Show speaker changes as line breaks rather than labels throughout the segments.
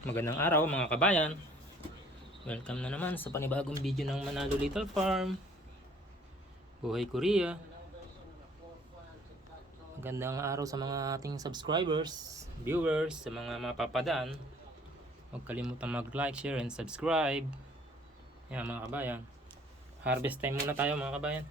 Magandang araw mga kabayan. Welcome na naman sa panibagong video ng Manalo Little Farm. Buhay Korea. Magandang araw sa mga ating subscribers, viewers, sa mga mapapadaan. Huwag kalimutang mag-like, share, and subscribe. Yan mga kabayan. Harvest time muna tayo mga kabayan.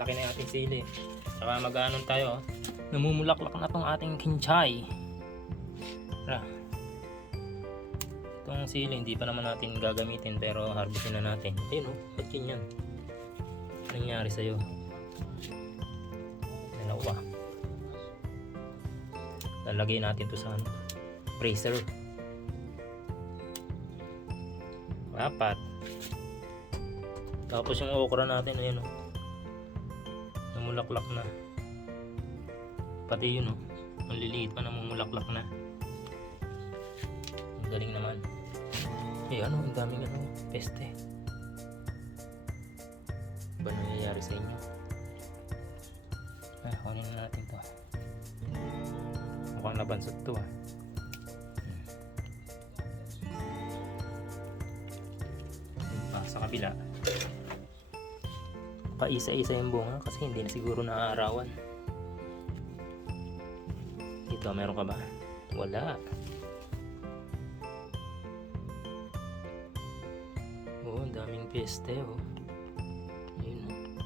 Malalaki na yung ating sili. Saka mag-anon tayo. oh. Namumulaklak na tong ating kinchay. Tara. Itong sili hindi pa naman natin gagamitin pero harvestin na natin. Ayun oh, ba't yun yan? Anong nangyari sa'yo? Dalawa. Lalagay natin to sa ano? Freezer. Apat. Tapos yung okra natin, ayan oh namulaklak na. Pati yun oh. Ang liliit pa namumulaklak na. Ang galing naman. Eh ano ang daming ano peste. Ba nangyayari sa inyo? Ah kunin na natin to mukhang nabansot to ah. Hmm. pa sa kabila paisa-isa yung bunga kasi hindi na siguro naaarawan. Dito, meron ka ba? Wala. Ang daming peste, oh. Ayun, oh.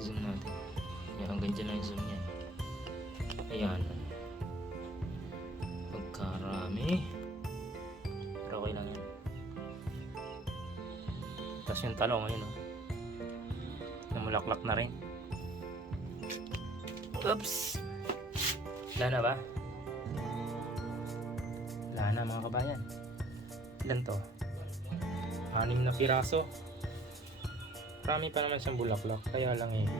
Zoom natin. Yan, hanggang dyan lang yung zoom niya. Ayan. Tapos yung talong, ayun o. Namulaklak na rin. Oops! Wala na ba? Wala na mga kabayan. Ilan to? Anim na piraso. Marami pa naman siyang bulaklak. Kaya lang eh.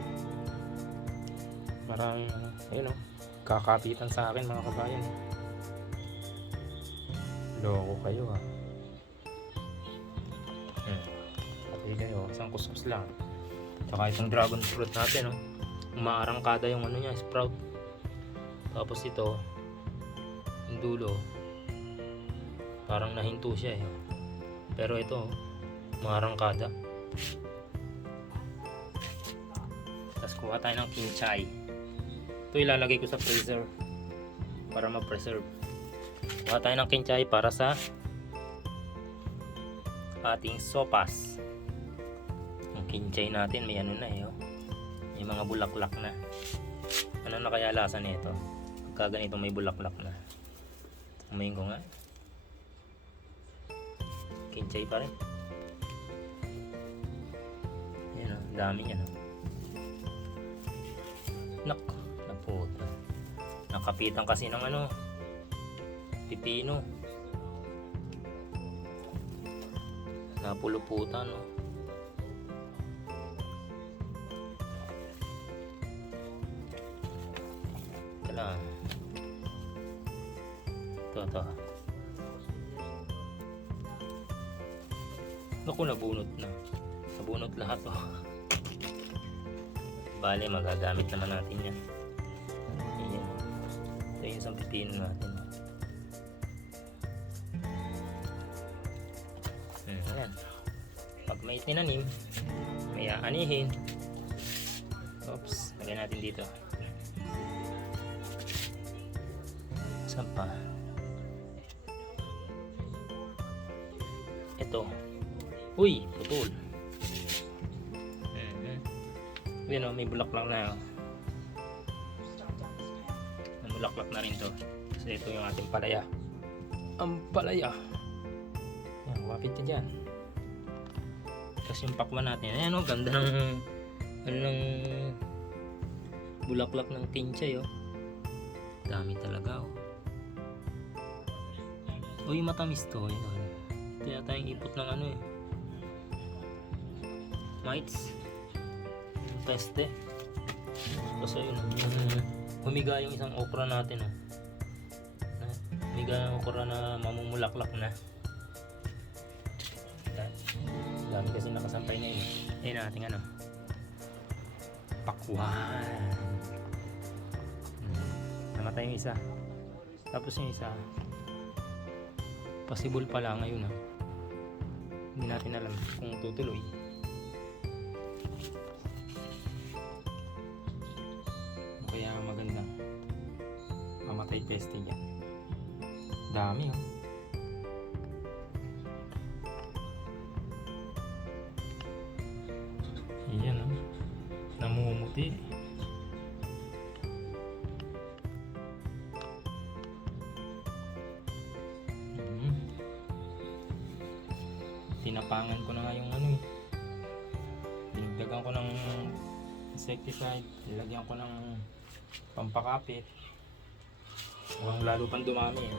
Maraming ano. Ayun o. Kakapitan sa akin mga kabayan. Loko kayo ah. Pati kayo, isang kuskus lang. Tsaka itong dragon fruit natin, oh. Umaarangkada yung ano niya, sprout. Tapos ito, yung dulo, parang nahinto siya eh. Pero ito, umaarangkada. Tapos kuha tayo ng kinchay. Ito ilalagay ko sa freezer para ma-preserve. Kuha tayo ng kinchay para sa ating sopas. Kinchay natin may ano na eh. Oh. May mga bulaklak na. Ano na kaya lasa nito? Pagka ganito may bulaklak na. Kumain ko nga. Kinchay pa rin. Ayan o, ang dami niya no. Nak, naputa. Nakapitan kasi ng ano, pipino. napuluputan no lang ito ito naku nabunot na nabunot lahat oh bale magagamit naman natin yan Ayan. ito yung isang natin Hmm, ayan. Pag may tinanim, may aanihin. Oops, lagyan natin dito. Saan pa? Ito. Uy, putol. Mhm. Yan o, may bulaklak na. Oh. Bulaklak na rin to. Kasi ito yung ating palaya. Ang palaya. Yan, kumapit ka dyan. Tapos yung pakwan natin. Ayan o, ganda ng ano ng bulaklak ng kinchay oh. Dami talaga oh. Uy, matamis to. Ayan. Ito yata yung ipot ng ano eh. Mites. Peste. Tapos ayun, yung humiga yung isang okra natin oh. Humiga talaga okra na mamumulaklak na. Da- Dami kasi nakasampay na yun. Ayun ang ating ano. Pakwan. Hmm. Namatay yung isa. Tapos yung isa. Possible pala ngayon ah. Hindi natin alam kung tutuloy. Kaya maganda. Mamatay peste niya. Dami oh. Iyan oh. Namumuti. Insecticide. Nilagyan ko ng pampakapit. Mukhang lalo pang dumami eh.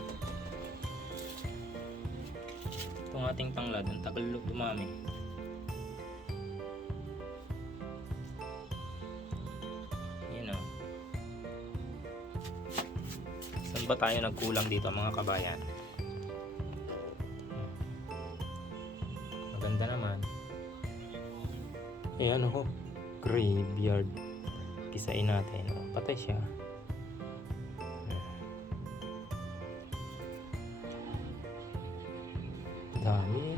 Itong ating tanglad, ang tagal dumami. Yun o. Saan ba tayo nagkulang dito mga kabayan? Maganda naman. Eh ano ho? Graveyard. Kisain natin. Patay siya. Dami.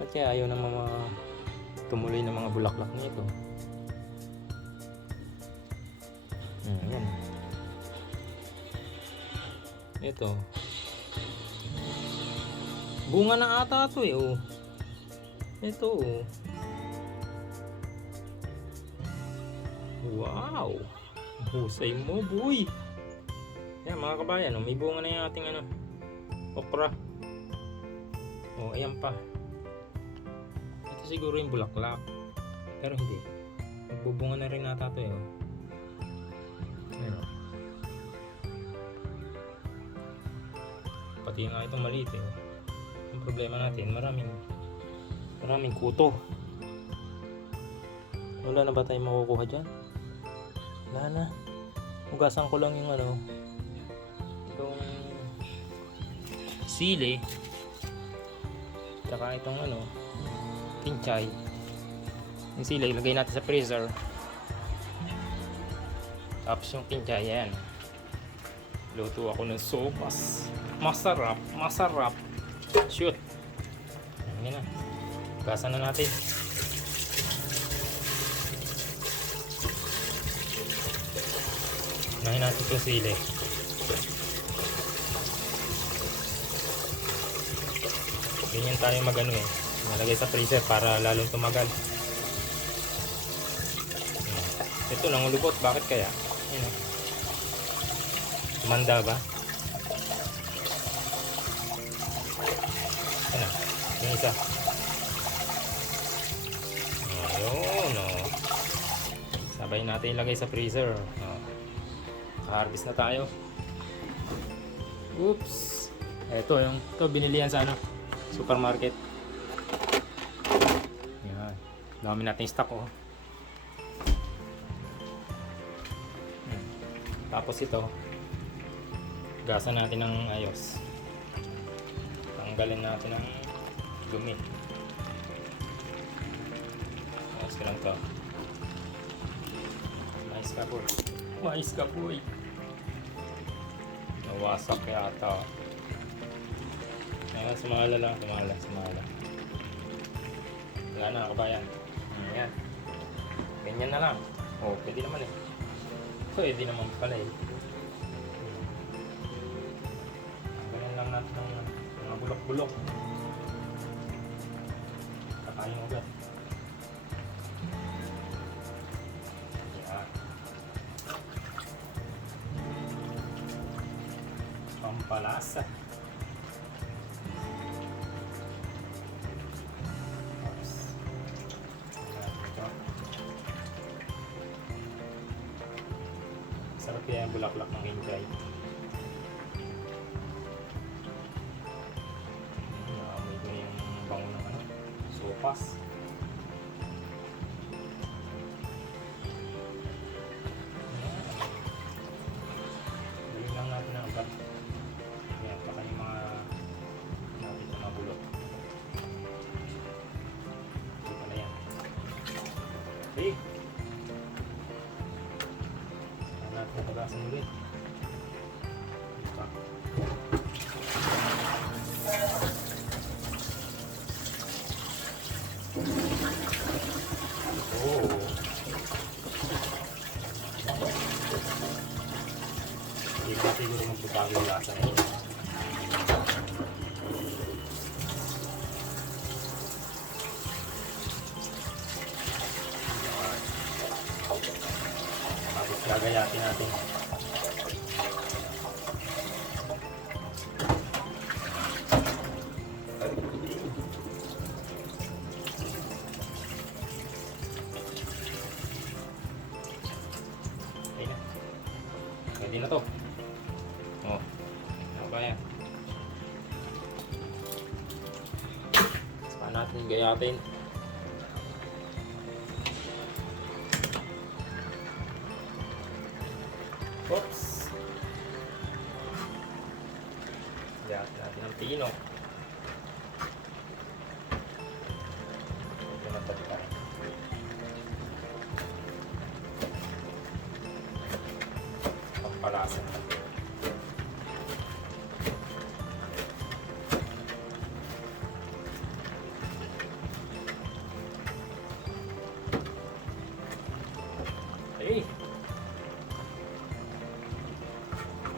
Ba't kaya ayaw ng mga tumuloy ng mga bulaklak nito? Hmm, yan. Ito. Bunga na ata ito eh, oh. Ito, oh. Wow! Husay mo, boy! Yan, mga kabayan, oh, may bunga na yung ating ano, okra. Oh, ayan pa. Ito siguro yung bulaklak. Pero hindi. Magbubunga na rin ata ito eh. oh. Ayan, oh. Pati nga itong maliit eh. oh. Ang problema natin, maraming maraming kuto. Wala na ba tayong makukuha dyan? Wala na. Hugasan ko lang yung ano, itong sili. Tsaka itong ano pinchay yung sili ilagay natin sa freezer. Tapos yung pinchay yan luto ako ng sopas. Masarap masarap. Shoot. Yan na. Gasan na natin Unahin natin itong sili ganyan tayo magano eh nalagay sa freezer para lalong tumagal ito lang ulubot bakit kaya Ayan, oh. tumanda ba Ayan, oh. yung isa ayun oh. sabay natin ilagay sa freezer. Harvest na tayo oops ito yung to binili yan sa ano supermarket. Yan. Dami natin stock oh. Tapos ito, gasan natin ng ayos. Tanggalin natin ng dumi. Ayos ka lang to. Mais ka po. Mais ka. Nawasak yata. Ayan, sumala lang, sumala, sumala. Wala na, kabayan. Ayan. Ganyan na lang. Oh, pwede naman eh. Pwede naman pala eh. Ganyan lang natin ng mga bulok-bulok. Kakain ugat. Pampalasa. Natin. Oops. Gayatin natin ang pino. Hey!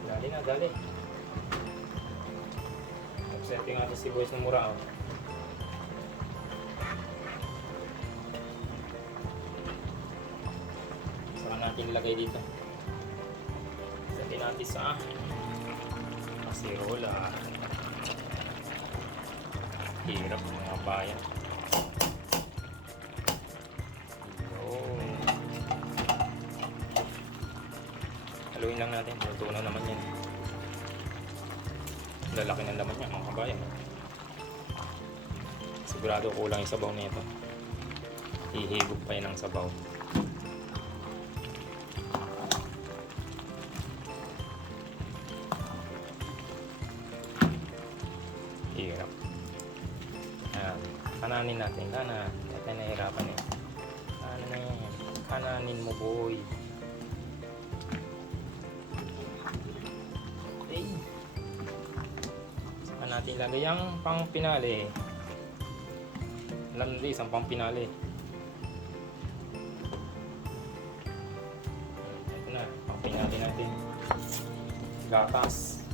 Dali na, dali. Nag-setting natin si boys ng mura. Oh. Saka natin ilagay dito. Setting natin sa kasirola. Hirap mga bayan. Natin. Luto na naman yan. Lalaki ng laman niya mga kabayan. Sigurado kulang yung sabaw nito. Hihigop pa yan ng sabaw. Hirap. Ayan. Kananin natin. Kanan. Dati nahirapan eh. Kanan na yan. Kananin mo boy. Okay. Saka natin lagay ang pang pinali. Alam nila isang pang pinali. Ito na, pang pinali natin. Gatas.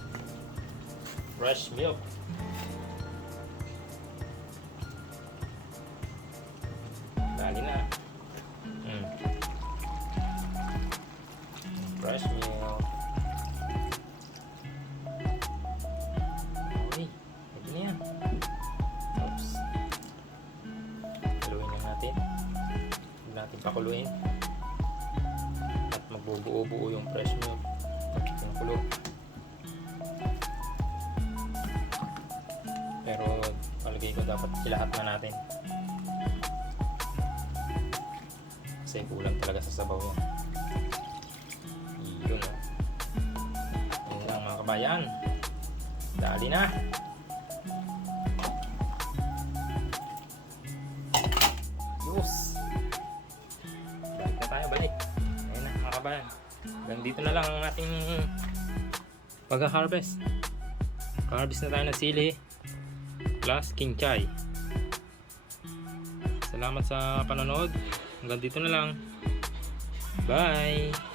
Fresh milk. Dali na. Ko dapat ilahat na natin. Kasi kulang talaga sa sabaw yan. Yun o. Yun lang mga kabayan. Dali na. Yus. Balik na tayo, balik. Ayun na mga kabayan. Hanggang dito na lang ang ating pag-harvest. Harvest na tayo ng sili plus king chai. Salamat sa panonood. Hanggang dito na lang. Bye!